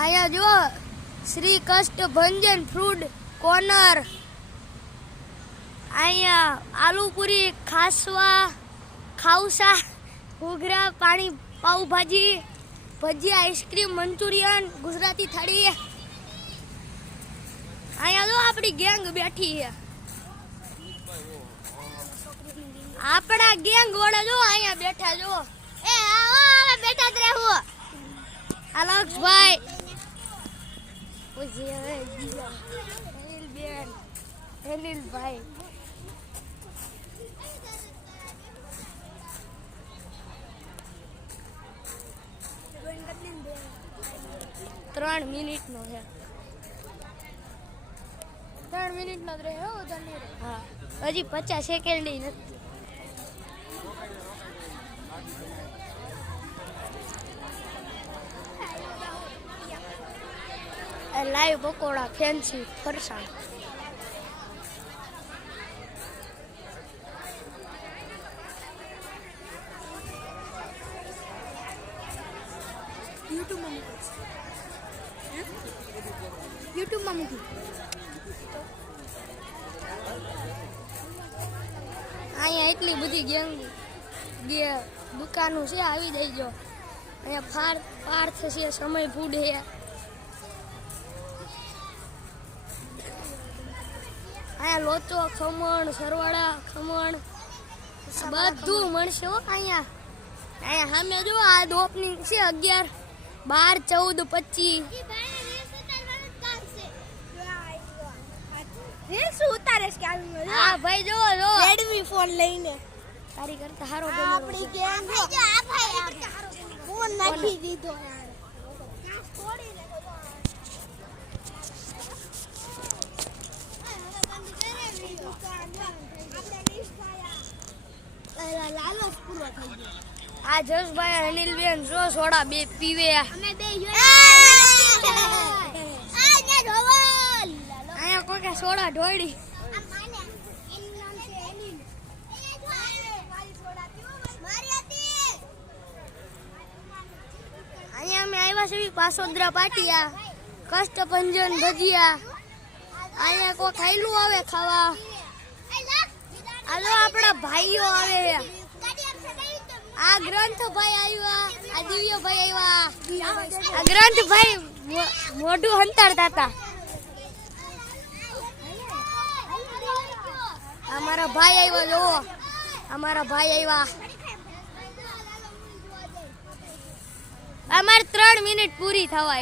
આયા જો Shri Kashtabhanjan food corner. અહીંયા આલુપુરી, ખાઉસા, ઘૂઘરા, પાણી, પાઉભાજી, ભજીયા, આઈસ્ક્રીમ, મંચુરિયન, ગુજરાતી થાળી. અહીંયા જો આપણી ગેંગ બેઠી છે. આપણા ગેંગ વાળા જો અહીંયા બેઠા જો. એ આવો હવે બેઠા જ રહેવું. અલક્ષભાઈ હેનિલભાઈ 3 મિનિટનો છે. 3 મિનિટનો જ રહ્યો. હા, હજી 50 સેકન્ડ નથી. લાઈવ પકોડા, ફેન્સી ફરસાણ. યુટ્યુબમાં મૂકી. અહીંયા એટલી બધી દુકાનો છે, આવી જઈજો. અહીંયા પાર્થ છે, સમય ફૂડ છે. અહીંયા લોચો, ખમણ, સરવાળા, ખમણ બધું મળશે હો. અહીંયા સામે જો આ ઓપનિંગ છે 11, 12, 14, 25. ઉતારેશ કે આવી હા ભાઈ જો રેડમી ફોન લઈને તારી કરતા હારો આપણી ગેમ જો આ ભાઈ ફોન નાખી દીધો યાર. લાલો પૂરો થઈ ગયો. આ જસભાઈ અનિલબેન જો સોડા બે પીવે. અમે બે અહીંયા કોઈ સોડા ઢોળી. અહીંયા અમે આવ્યા છે પાસોદરા પાટિયા, કષ્ટભંજન ભજીયા. અહીંયા કોઈ ખાયલું આવે ખાવા. હાલો આપણા ભાઈઓ આવે. આ ગ્રંથભાઈ આવ્યા, આ દિવ્યભાઈ આવ્યા. આ ગ્રંથભાઈ મોઢું હંતાડતા હતા. અમારા ભાઈ આવ્યા જોવો, અમારા ભાઈ આવ્યા. અમારે 3 મિનિટ પૂરી થવા.